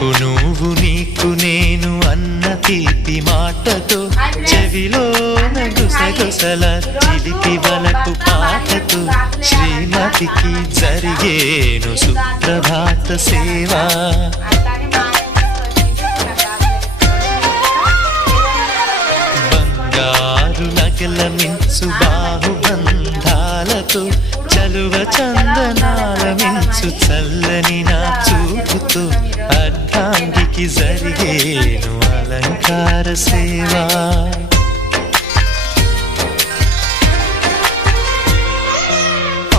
నువ్వు నీకు నేను అన్న తీపి మాటతో చెవిలోన గుసగుసల చిలిపి వలపు పాటతో శ్రీమతికి జరిగేను సుప్రభాత సేవ. బంగారు నగల మించు బాహుబంధాలతో చలువ చందనాల మించు చల్లని నా చూపుతో అర్ధాంగికి జరిగేను అలంకార సేవ.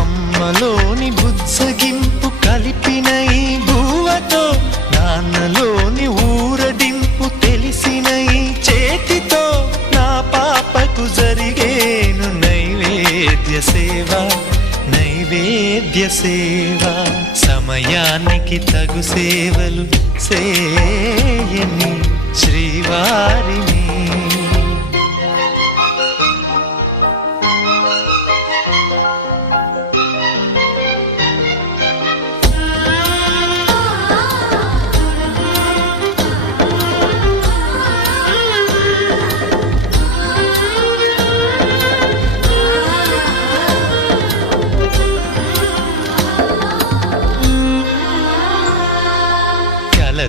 అమ్మలోని బుజ్జగింపు కలిపిన ఈ భూవతో నాన్నలోని ఊరడింపు తెలిసిన ఈ చేతితో నా పాపకు జరిగేను నైవేద్య సేవ నైవేద్య సేవ. సమయానికి తగు సేవలు చేయని శ్రీవారిని